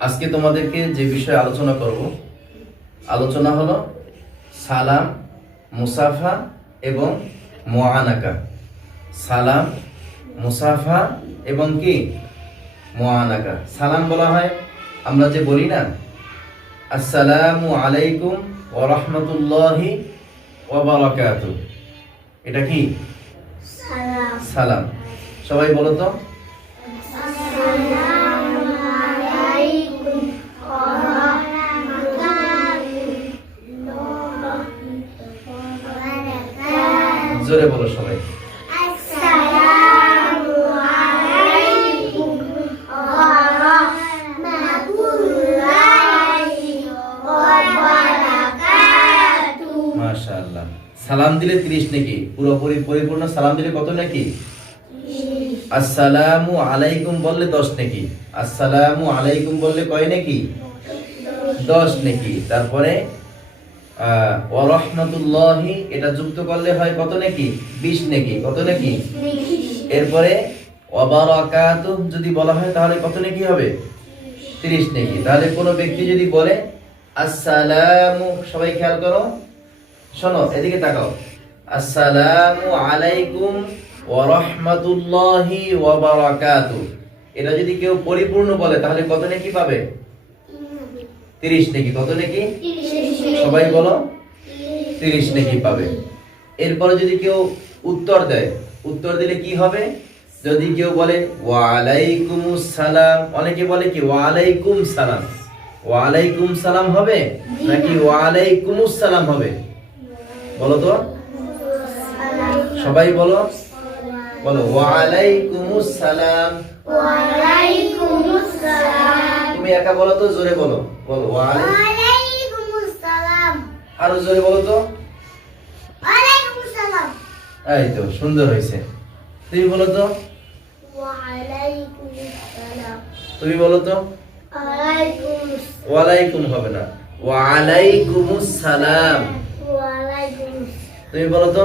আজকে তোমাদেরকে যে বিষয়ে আলোচনা করব আলোচনা হলো সালাম মুসাফা এবং মোয়ানাকা সালাম মুসাফা এবং কি? মোয়ানাকা সালাম বলা হয় আমরা যে বলি না আসসালামু আলাইকুম ওয়া রাহমাতুল্লাহি ওয়া বারাকাতুহু। এটা কি? সালাম। সালাম। সবাই বলো তো। জোরে বলো সবাই। মাশাআল্লাহ। সালাম দিলে 30 নাকি? পুরোপুরি পরিপূর্ণ সালাম দিলে কত নাকি? আসসালামু আলাইকুম বললে 10 নাকি? আসসালামু আলাইকুম বললে কয় নাকি? 10 নাকি। তারপরে ওয়া রাহমাতুল্লাহি এটা যুক্ত করলে হয় কত নাকি? 20 নাকি কত নাকি? এরপরে ওয়া বারাকাতুহু যদি বলা হয় তাহলে কত নাকি হবে? 30 নাকি। তাহলে কোনো ব্যক্তি যদি বলে আসসালামু সবাই খেয়াল করো। শোনো এদিকে তাকাও। আসসালামু আলাইকুম ওয়া রাহমাতুল্লাহি ওয়া বারাকাতুহু। এটা যদি কেউ পরিপূর্ণ বলে তাহলে কত নাকি পাবে? 30 নাকি কত নাকি? সবাই বলো? 30 নাকি পাবে। এরপরে যদি কেউ উত্তর দেয় উত্তর দিলে কি হবে? যদি কেউ বলে ওয়ালাইকুমুস সালাম অনেকে বলে কি ওয়ালাইকুম সালাম ওয়ালাইকুম সালাম হবে? নাকি ওয়ালাইকুমুস সালাম হবে? বলো তো। সবাই বলো। বলো ওয়ালাইকুমুস সালাম ওয়ালাইকুমুস সালাম তুমি একা বলো তো জোরে বলো বলো। আরও জোরে বলো তো। এই তো সুন্দর হয়েছে। তুমি বলো তো। তুমি বলো তো। ওয়ালাইকুম হবে না। ওয়ালাইকুমুস সালাম তুমি বলো তো।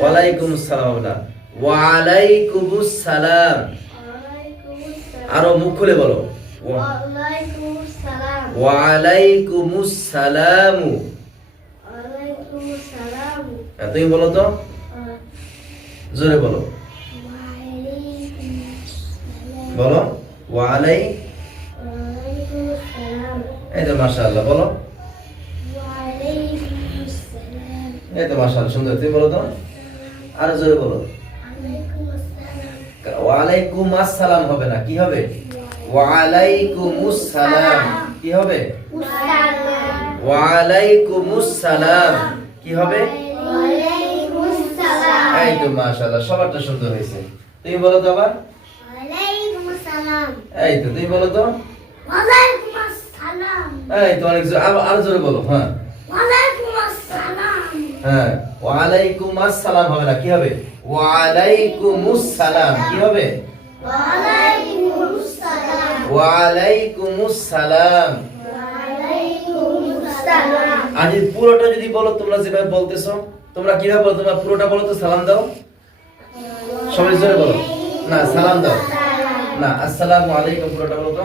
ওয়ালাইকুম সালাম হবে না। ওয়ালাইকুমুস সালাম আরও মুখ খুলে বলো। ওয়ালাইকুমুস সালাম হ্যাঁ, তুমি বলো তো। জোরে বলো। বলো। ওয়ালাই এই তো মাশাআল্লাহ বলো। এই তো মাশাআল্লাহ সুন্দর। তুমি বলো তো। আরও জোরে বলো। ওয়ালাইকুম আসসালাম হবে না কি হবে? ওয়ালাইকুমুস সালাম কি হবে? ওয়ালাইকুমুস সালাম কি হবে? এই তো মাশাআল্লাহ সবারটা সুন্দর হয়েছে। তুমি বলো তো আবার। এই তো তুমি বলো তো। এই তো অনেক জোরে আরও জোরে বলো হ্যাঁ। হ্যাঁ। ওয়ালাইকুম আসসালাম হবে না কি হবে? ওয়ালাইকুমুস সালাম কি হবে? ওয়ালাইকুমুস সালাম আর যদি পুরোটা যদি বলো তোমরা যেভাবে বলতেছো তোমরা কীভাবে বলো তোমরা পুরোটা বলো তো সালাম দাও। সবাই জোরে বলো। না সালাম দাও। না আসসালামু আলাইকুম পুরোটা বলো তো।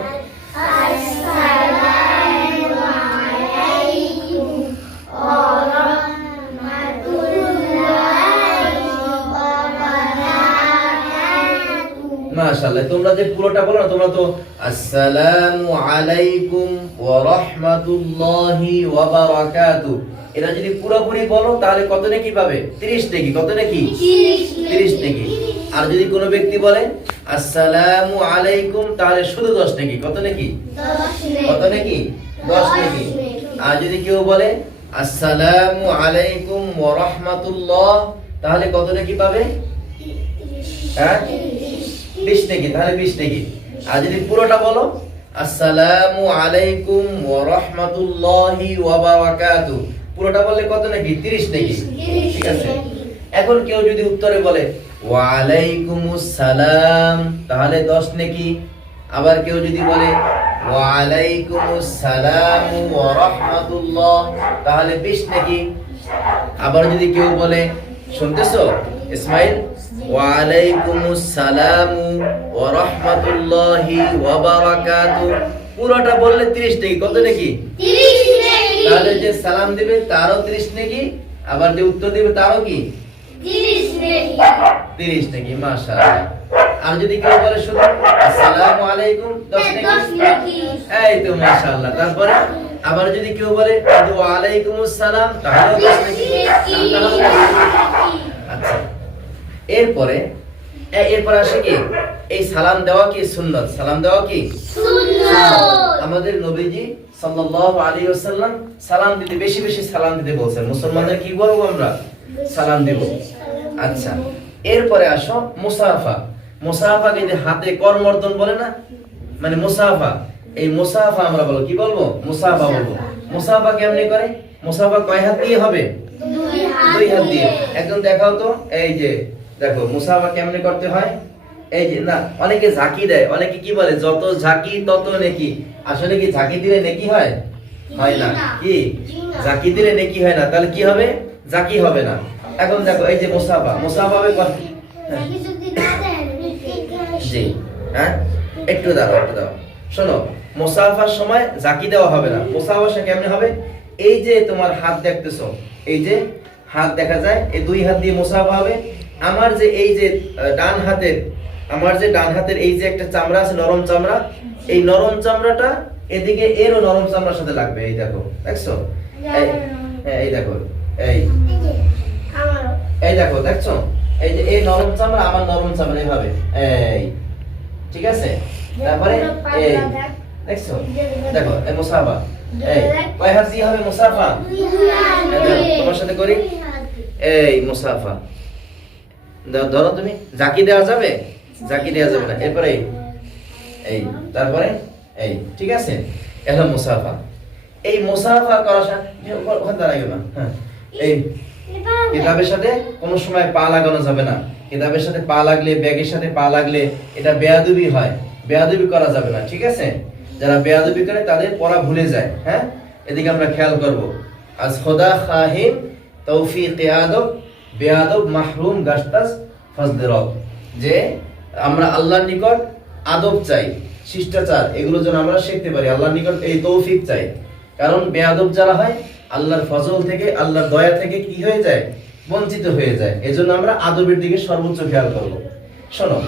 মাশাআল্লাহ, তোমরা যে পুরোটা বলো না, তোমরা তো আসসালামু আলাইকুম ওয়া রাহমাতুল্লাহি ওয়া বারাকাতু। এটা যদি পুরোপুরি বলো, তাহলে কত নাকি পাবে? 30 নাকি, কত নাকি? 30 নাকি। আর যদি কোনো ব্যক্তি বলে, আসসালামু আলাইকুম, তাহলে শুধু 10 নাকি, কত নাকি? কত নাকি? 10 নাকি। আর যদি কেউ বলে, আসসালামু আলাইকুম ওয়া রাহমাতুল্লাহ, তাহলে কত নাকি পাবে? হ্যাঁ? বিশ নাকি তাহলে বিশ নাকি। আর যদি পুরোটা বলো আসসালামু আলাইকুম ওয়া রাহমাতুল্লাহি ওয়া বারাকাতু পুরোটা বললে কত নাকি? 30 নাকি। ঠিক আছে। এখন কেউ যদি উত্তরে বলে ওয়া আলাইকুমুস সালাম তাহলে 10 নাকি। আবার কেউ যদি বলে ওয়া আলাইকুমুস সালাম ওয়া রাহমাতুল্লাহ তাহলে 20 নাকি। আবার যদি কেউ বলে শুনতেছো ইসমাইল? ওয়ালাইকুমুস সালাম ওয়া রাহমাতুল্লাহি ওয়া বারাকাতু পুরোটা বললে 30 নাকি? কত নাকি? তিরিশ নেকি। তাহলে যে সালাম দিবে তারও 30 নাকি? আবার যে উত্তর দিবে তারও কি? তিরিশ নেকি। 30 নাকি মাশাআল্লাহ। আর যদি কেউ বলে শুধু আসসালামু আলাইকুম 10 নাকি? এই তো মাশাআল্লাহ। তারপরে আবার যদি কেউ বলে শুধু ওয়ালাইকুমুস সালাম তাহলেও 10 নাকি? তাহলেও 10 নাকি? আচ্ছা এরপরে এরপরে আসে কি? এই সালাম দেওয়া কি সুন্নত? সালাম দেওয়া কি? আমাদের নবীজি সাল্লাল্লাহু আলাইহি ওয়াসাল্লাম সালাম দিতে বেশি বেশি সালাম দিতে বলছেন। মুসলমানদের কি বলব আমরা? সালাম দিব। আচ্ছা এরপরে আসো মুসাফা। মুসাফাকে যে হাতে করমর্দন বলে না? মানে মুসাফা। এই মুসাফা আমরা বলব কি বলব? মুসাফা বলব। মুসাফা কেমনি করে? মুসাফা কয় হাত দিয়ে হবে? দুই হাত দিয়ে। একদম দেখাও তো এই যে দেখো মুসাফা কেমনে করতে হয়? এই যে না অনেকে ঝাঁকি দেয় অনেকে কি বলে যত ঝাঁকি তত নেকি। আসলে কি ঝাঁকি দিলে নেকি হয়? হয় না। কি? ঝাঁকি দিলে নেকি হয় না তাহলে কি হবে? ঝাঁকি হবে না। এখন দেখো এই যে মুসাফা মুসাফা হবে হ্যাঁ, জি। হ্যাঁ? একটু দাঁড়াও একটু দাঁড়াও। শোনো মুসাফার সময় ঝাঁকি দেওয়া হবে না। মুসাফা সে কেমনে হবে? এই যে তোমার হাত দেখতেছো এই যে হাত দেখা যায় এই দুই হাত দিয়ে মুসাফা হবে। আমার যে এই যে ডান হাতের আমার যে ডান হাতের এই যে একটা চামড়া আছে নরম চামড়া এই নরম চামড়াটা এদিকে এরও নরম চামড়ার সাথে লাগবে এই দেখো দেখছ? এই হ্যাঁ, এই দেখো এই। এই দেখো দেখছ? এই যে এই নরম চামড়া আমার নরম চামড়া এইভাবে এই। ঠিক আছে? তারপরে এই দেখছ? দেখো। এই মুসাফা এই কয় হাত দিয়ে হবে মুসাফা? তোমার সাথে করি? এই মুসাফা। ধরো তুমি জাকি দেওয়া যাবে? জাকি দেওয়া যাবে না। এরপরে এই, তারপরে এই ঠিক আছে? এলো মুসাফা। এই মুসাফা করার সাথে ওখানে না। হ্যাঁ। এই কিতাবের সাথে কোনো সময় পা লাগানো যাবে না। কিতাবের সাথে পা লাগলে ব্যাগের সাথে পা লাগলে এটা বেয়াদুবি হয়। বেয়াদবি করা যাবে না ঠিক আছে? যারা বেয়াদুবি করে তাদের পড়া ভুলে যায় হ্যাঁ? এদিকে আমরা খেয়াল করব। আজ খোদা খাহিম তৌফিক আদব। বেয়াদব, মাহরুম, গাস্তাস ফজদেরব যে আমরা আল্লাহর নিকট আদব চাই, শিষ্টাচার, এগুলো যেন আমরা শিখতে পারি, আল্লাহর নিকট এই তৌফিক চাই। কারণ বেয়াদব যারা হয়, আল্লাহর ফজল থেকে, আল্লাহর দয়া থেকে কি হয়ে যায়? বঞ্চিত হয়ে যায়। এজন্য আমরা আদবের দিকে সর্বোচ্চ খেয়াল করব। শোনো,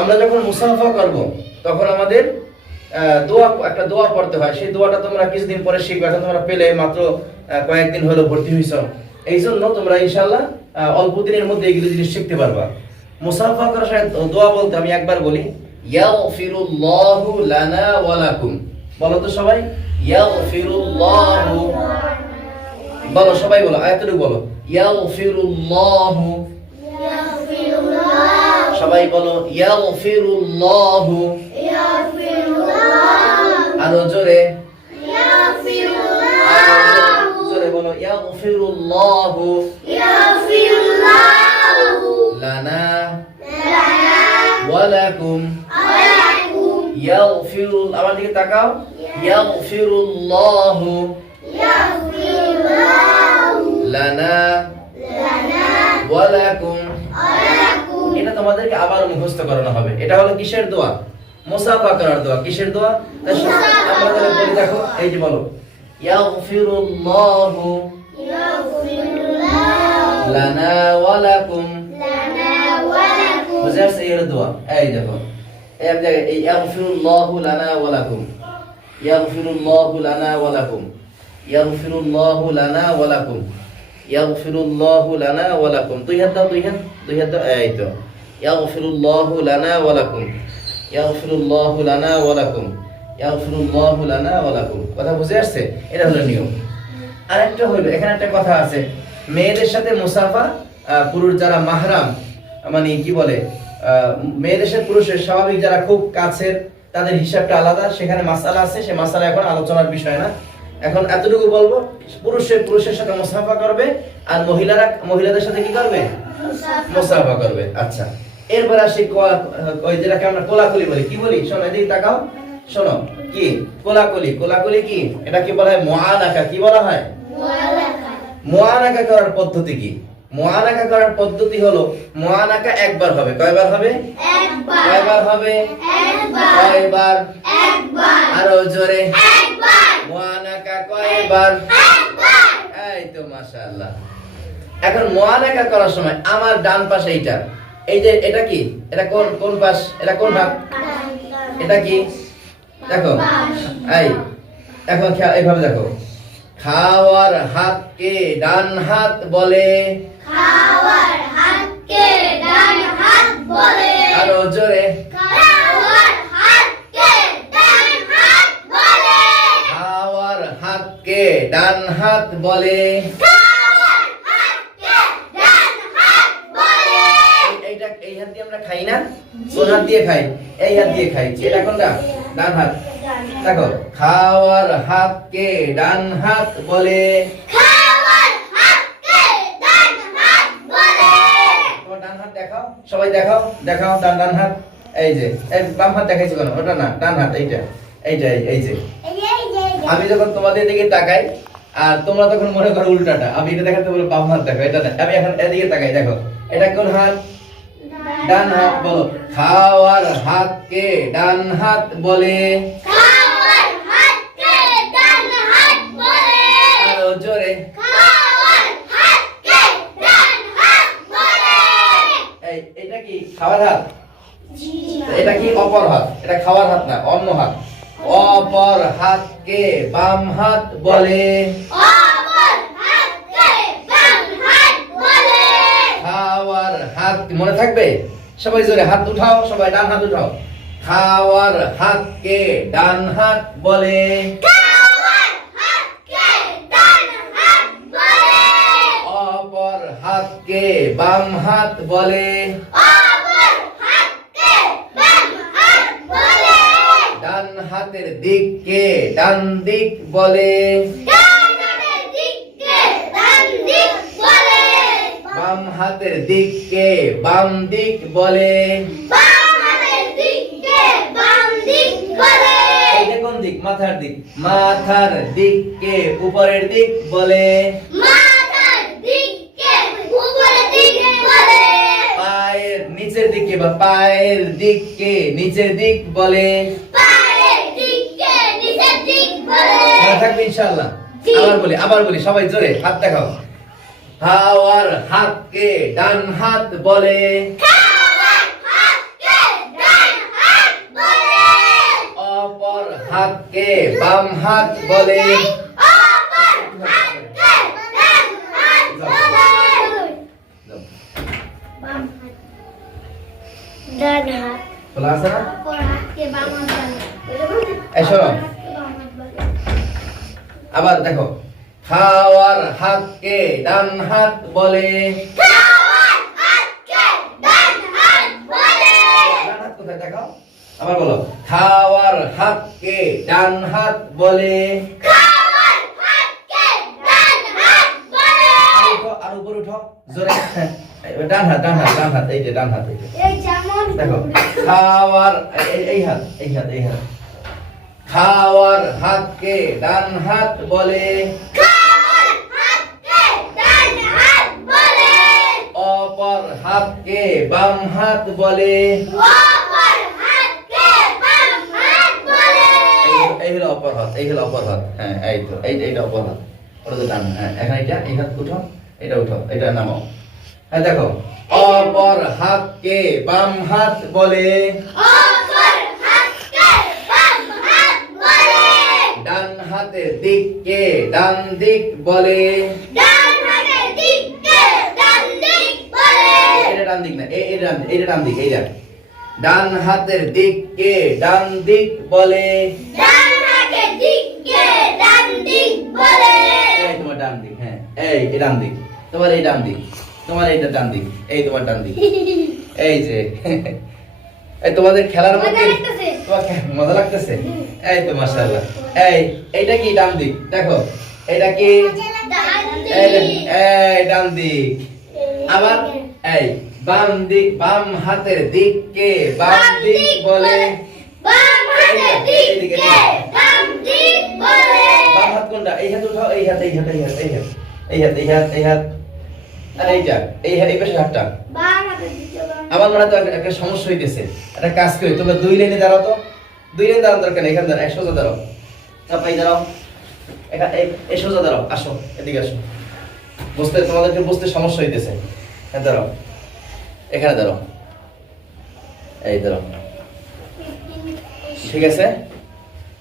আমরা যখন মুসাফা করব, তখন আমাদের দোয়া, একটা দোয়া পড়তে হয়। সেই দোয়াটা তোমরা কিছুদিন পরে শিখবে তোমরা পেলে মাত্র কয়েকদিন হলো ভর্তি হয়েছ এই জন্য তোমরা ইনশাল্লাহ অল্প দিনের মধ্যে এগুলো জিনিস শিখতে পারবা। মুসাফা করার সময় দোয়া বলতে আমি একবার বলি। ইয়াগফিরুল্লাহু লানা ওয়া লাকুম। বলো তো সবাই। ইয়াগফিরুল্লাহু। বলো সবাই বলো আয়াতটুকু বলো। ইয়াগফিরুল্লাহু। সবাই বলো ইয়াগফিরুল্লাহু। আরও জোরে আরও জোরে বলো ইয়াগফিরুল্লাহু লানা ওয়া লাকুম ইয়াগফিরুল আমার দিকে তাকাও ইয়াগফিরুল্লাহু লানা ওয়া লাকুম এটা তোমাদেরকে আবার মুখস্থ করানো হবে। এটা হলো কিসের দোয়া? মুসাফা করার দোয়া। কিসের দোয়া? আমরা তাহলে বলি দেখো এই যে বলো। ইয়াগফিরুল্লাহু লানা ওয়া লাকুম বুঝে আসছে এর দোয়া এই দেখো এই আপনি দেখেন, এই ইয়াগফিরুল্লাহু লানা ওয়া লাকুম ইয়াগফিরুল্লাহু লানা ওয়া লাকুম ইয়াগফিরুল্লাহু লানা ওয়া লাকুম ইয়াগফিরুল্লাহু লানা ওয়া লাকুম দুই হাত দাও দুই হাত দুই হাত দাও এই তো ইয়াগফিরুল্লাহু লানা ওয়া লাকুম ইয়াগফিরুল্লাহু লানা ওয়া লাকুম কথা বুঝে আসছে? এটা হলো নিয়ম। আরেকটা হলো এখানে একটা কথা আছে। মেয়েদের সাথে মুসাফা পুরুষ যারা মাহরাম মানে কি বলে মেয়েদের সাথে পুরুষের স্বাভাবিক যারা খুব কাছের তাদের হিসাবটা আলাদা। সেখানে মাসালা আছে সে মাসালা এখন আলোচনার বিষয় না। এখন এতটুকু বলব পুরুষের পুরুষের সাথে মুসাফা করবে আর মহিলারা মহিলাদের সাথে কি করবে? মুসাফা। করবে আচ্ছা। এরপর আসি যেটাকে আমরা কোলাকুলি বলি। কি বলি? শোনো এদিকে তাকাও। শোনো কি? কোলাকুলি। কোলাকুলি কি? এটা কি বলা হয় মহানাকা কি বলা হয়? মুআনাকা করার পদ্ধতি কি? মুআনাকা করার পদ্ধতি হলো মুআনাকা একবার হবে। কয়বার হবে? একবার। কয়বার হবে? একবার। কয়বার? একবার। আরও জোরে। একবার। কয়বার? একবার। এই তো মাশাআল্লাহ। এখন মুআনাকা করার সময় আমার ডান পাশে এইটা। এই যে এটা কি? এটা কোন কোন পাশ? এটা কোন হাত এটা কি? দেখো এই এখন এইভাবে দেখো। খাওয়ার হাতকে ডান হাত বলে। খাওয়ার হাতকে ডান হাত বলে। আরও জোরে। খাওয়ার হাতকে ডান হাত বলে। খাওয়ার হাতকে ডান হাত বলে খাওয়ার হাতকে ডান হাত বলে এই- এইটা এই হাত দিয়ে আমরা খাই না? কোন হাত দিয়ে খাই? এই হাত দিয়ে খাই। এটা কোনটা? ডান হাত। দেখো খাওয়ার হাতকে ডান হাত বলে। ডান হাত বলে। তোমার ডান হাত দেখাও। সবাই দেখাও। দেখাও ডান ডান হাত। এই যে এই বাম হাত দেখাইছো কেন? ওটা না ডান হাত এইটা। এইটা এই- যে। আমি যখন তোমাদের দিকে তাকাই আর তোমরা তখন মনে করো উল্টাটা আমি এটা দেখাতে বলে বাম হাত দেখো এটা আমি এখন এদিকে তাকাই দেখো। এটা কোন হাত? ডান হাত বলো। খাওয়ার হাতকে ডান হাত বলে। খাওয়ার হাতকে ডান হাত বলে। আরও জোরে। খাওয়ার হাতকে ডান হাত বলে। এই এটা কি খাওয়ার হাত? এটা কি অপর হাত? এটা খাওয়ার হাত না অন্য হাত। অপর হাতকে বাম হাত বলে। অপর হাতকে বাম হাত বলে খাওয়ার হাত মনে থাকবে? সবাই জোরে হাত উঠাও সবাই ডান হাত উঠাও। খাওয়ার হাতকে ডান হাত বলে। ডান হাত বলে। অপর বাম হাত বলে। অপর হাতকে বাম হাত বলে। ডান হাতের দিককে ডান দিক বলে ডান হাতের দিককে ডান দিক বলে বাম হাতের দিককে বাম দিক বলে। কোন দিক? মাথার দিক। মাথার দিককে উপরের দিক বলে। পায়ের নিচের দিকে বা পায়ের দিককে নিচের দিক বলে। পায়ের নিচের দিক বলে। থাকবে ইনশাআল্লাহ। জি। আবার বলি আবার বলি সবাই জোরে হাত দেখাও। হাওয়ার হাতকে ডান হাত বলে। অপর হাতকে বাম হাত বলে। আবার দেখো। খাওয়ার হাতকে ডান হাত বলে। খাওয়ার হাতকে ডান হাত বলে। ডান হাত আবার বলো। খাওয়ার হাতকে ডান হাত বলে। খাওয়ার হাতকে ডান হাত বলে। আর উপর উঠো। জোরে। ডান হাত ডান হাত ডান হাত এই যে ডান হাত এই দেখো খাওয়ার এই- হাত এই হাত এই হাত। খাওয়ার হাতকে ডান হাত বলে অপর হাতকে বাম হাত বলে। হাতকে বাম হাত বলে। এই- হলো অপর হাত এই হলো অপর হাত। হ্যাঁ এই তো এই এইটা অপর হাত। ওটা তো ডান। হ্যাঁ এখন এটা এই হাত উঠো এটা উঠো এটা নামাও। হ্যাঁ দেখো অপর হাতকে বাম হাত বলে। অপর হাতকে বাম হাত বলে। ডান হাতের দিককে ডান দিক বলে। ডান হাতের দিককে ডান দিক বলে এটা ডান দিক না এই ডান এটা ডান দিক এইটা ডান হাতের দিককে ডান দিক বলে। ডান হাতের দিককে ডান দিক বলে। এই তোমার ডান দিক হ্যাঁ এই এই ডান দিক। তোমার এই ডান দিক তোমার এইটা ডান দিক এই তোমার ডান দিক। এই যে এই তোমাদের খেলার মধ্যে মজা লাগতেছে? এই তো মাশাআল্লাহ। এই এইটা কি ডান দিক? দেখো এটা কি? এই ডান দিক। আবার এই বাম দিক বাম হাতের দিককে বাম দিক বলে। বাম হাতের দিককে বাম দিক বলে। বাম হাত কোনটা? এই হাত উঠাও এই হাত এই হাত এই হাত এই হাত এই হাত এই হাত এই হাত। আর এইটা এই হাত এই পাশে হাতটা। বাম হাতের দিকে আমার মনে তো একটা- সমস্যা হইতেছে। একটা কাজ করি তোমরা দুই লাইনে দাঁড়াও তো। দুই লাইনে দাঁড়াও দরকার এখানে দাঁড়াও এক সোজা দাঁড়াও। চাপাই দাঁড়াও। এখানে এই- এই সোজা দাঁড়াও আসো এদিকে আসো। বুঝতে তোমাদেরকে বুঝতে সমস্যা হইতেছে। হ্যাঁ দাঁড়াও। এখানে ধরো এই দাঁড়াও। ঠিক আছে?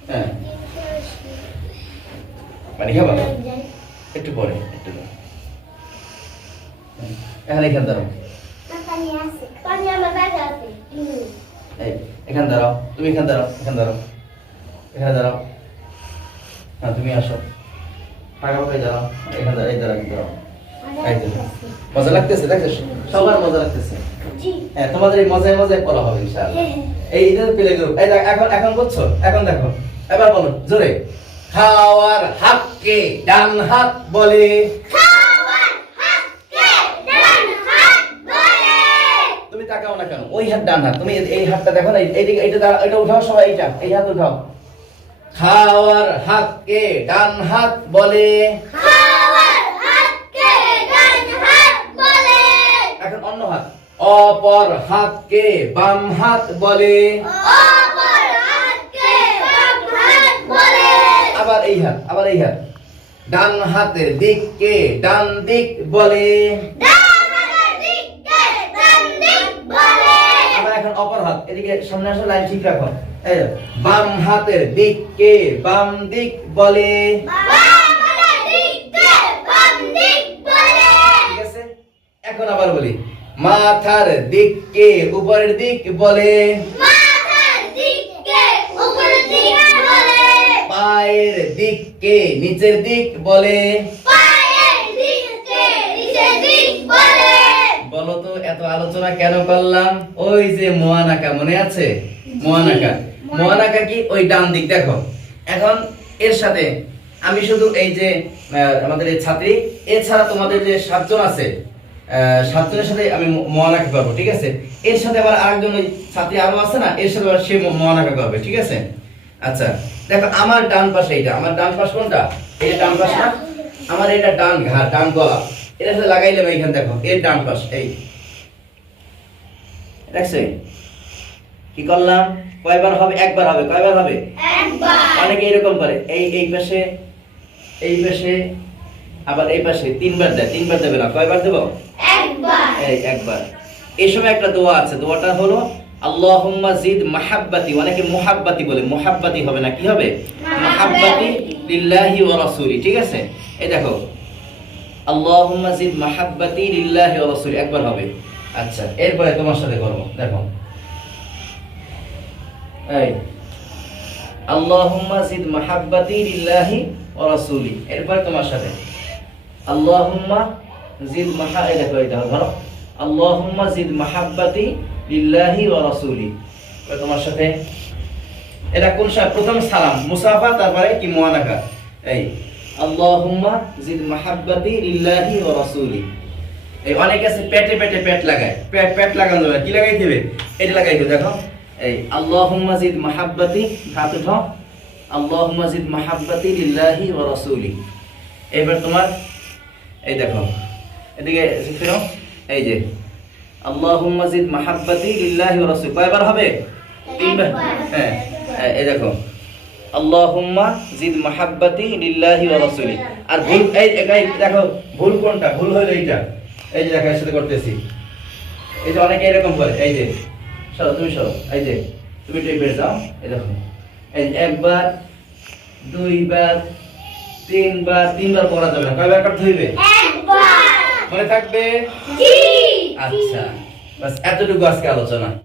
হ্যাঁ। মানে খাবা একটু পরে, একটু এখানে এখানে পানি পানি এই, এখানে দাঁড়াও। তুমি এখানে দাঁড়াও এখানে দাঁড়াও। এখানে দাঁড়াও। হ্যাঁ তুমি আসো। ফাঁকা ফাঁকাই দাঁড়াও। এখানে এই তো। মজা লাগতেছে সবার মজা লাগতেছে। হ্যাঁ তোমাদের এই মজায় মজায় পড়া হবে ইনশাআল্লাহ। এই এটা প্লে গ্রুপ এই এখন এখন বুঝছ? এখন দেখো এবার বলো জোরে। খাওয়ার হাতকে ডান হাত বলে। তুমি তাকাও না কেন ওই হাত ডান হাত তুমি এই- হাতটা দেখো না এইদিকে এইটা এটা উঠাও সবাই এইটা এই হাত উঠাও। খাওয়ার হাতকে ডান হাত বলে। খাওয়ার হাতকে ডান হাত বলে এখন অন্য হাত অপর হাতকে বাম হাত বলে। অপর হাতকে বাম হাত বলে। আবার এই হাত আবার এই হাত। ডান হাতের দিককে ডান দিক বলে। আবার এখন অপর হাত এদিকে সামনে আসো লাইন ঠিক রাখো। বাম হাতের দিককে বাম দিক বলে। বাম হাতের দিককে বাম দিক বলে। ঠিক আছে? এখন আবার বলি। মাথার দিককে উপরের দিক বলে। উপরের দিক বলে। পায়ের দিককে নিচের দিক বলে। পায়ের দিককে নিচের দিক বলে। বলো তো এত আলোচনা কেন করলাম? ওই যে মোয়ানাকা মনে আছে? মোয়ানাকা মোয়ানাকা কি? ওই ডান দিক দেখো। এখন এর সাথে আমি শুধু এই যে আমাদের এই ছাত্রী এছাড়া তোমাদের যে সাতজন আছে সাতজনের সাথে আমি মো- মোয়ানাকা করব ঠিক আছে? এর সাথে আবার আরেকজন ওই ছাত্রী আরও আছে না এর সাথে আবার সে মো- মোয়ানাকা করবে ঠিক আছে? আচ্ছা দেখো আমার ডান পাশে এইটা আমার ডান পাশ কোনটা? এই ডান পাশ না? আমার এটা ডান ঘাট ডান গলা। এটা সাথে লাগাইলাম এইখানে দেখো এর ডান পাশ এই। দেখছে? কি করলাম? কয়বার হবে? একবার হবে কয়বার হবে? অনেকে এরকম করে এই এই পাশে এই পাশে আবার এই পাশে তিনবার দেয় তিনবার দেবে না কয়বার দেবো? এই একবার। এই সময় একটা দোয়া আছে। দোয়াটা হলো আল্লাহুম্মা জিদ মাহাব্বাতি অনেকে মুহাব্বাতি বলে। মুহাব্বাতি হবে না কি হবে? মাহাব্বাতি লিল্লাহি ওয়া রাসূলি ঠিক আছে? এই দেখো আল্লাহুম্মা জিদ মাহাব্বাতি লিল্লাহি ওয়া রাসূলি একবার হবে। আচ্ছা এরপরে তোমার সাথে করব। দেখো। এই আল্লাহুম্মা জিদ মাহাব্বাতি লিল্লাহি ওয়া রাসূলি এরপর তোমার সাথে। আল্লাহুম্মা জিদ মাহা এই দেখো এটা ধরো, আল্লাহুম্মা জিদ মাহাব্বাতি লিল্লাহি ওয়া রাসূলি। তোমার সাথে? এটা কোন প্রথম সালাম, মুসাফা, তারপরে কি মুয়ানাকা এই, আল্লাহুম্মা জিদ মাহাব্বাতি লিল্লাহি ওয়া রাসূলি। এই অনেকে আছে পেটে পেটে পেট লাগায়। পেট পেট লাগানো যাবে। কি লাগাই দিবে? এটা লাগাই দিবে, দেখো। এই, আল্লাহুম্মা জিদ মাহাব্বাতি, হাত উঠাও আল্লাহুম্মা জিদ মাহাব্বাতি লিল্লাহি ওয়া রাসূলি। এবার তোমার, এই দেখো। এদিকে ফিরো এই যে আল্লাহুম্মা জিদ মাহাব্বাতি লিল্লাহি ওয়া রাসূলি কয়বার হবে? তিনবার। হ্যাঁ হ্যাঁ, এই দেখো। আল্লাহুম্মা জিদ মাহাব্বাতি লিল্লাহি ওয়া রাসূলি আর ভুল এই এই দেখো ভুল কোনটা? ভুল হলো এইটা। এই যে দেখো এর সাথে করতেছি। এই যে অনেকে এরকম করে। এই যে সরো তুমি সরো। এই যে তুমি একটু বের যাও। এই দেখো। এই একবার দুইবার তিনবার তিনবার পড়া যাবে না। কয়বার করতে হইবে? মনে থাকবে? আচ্ছা। বাস এতটুকু আজকে আলোচনা।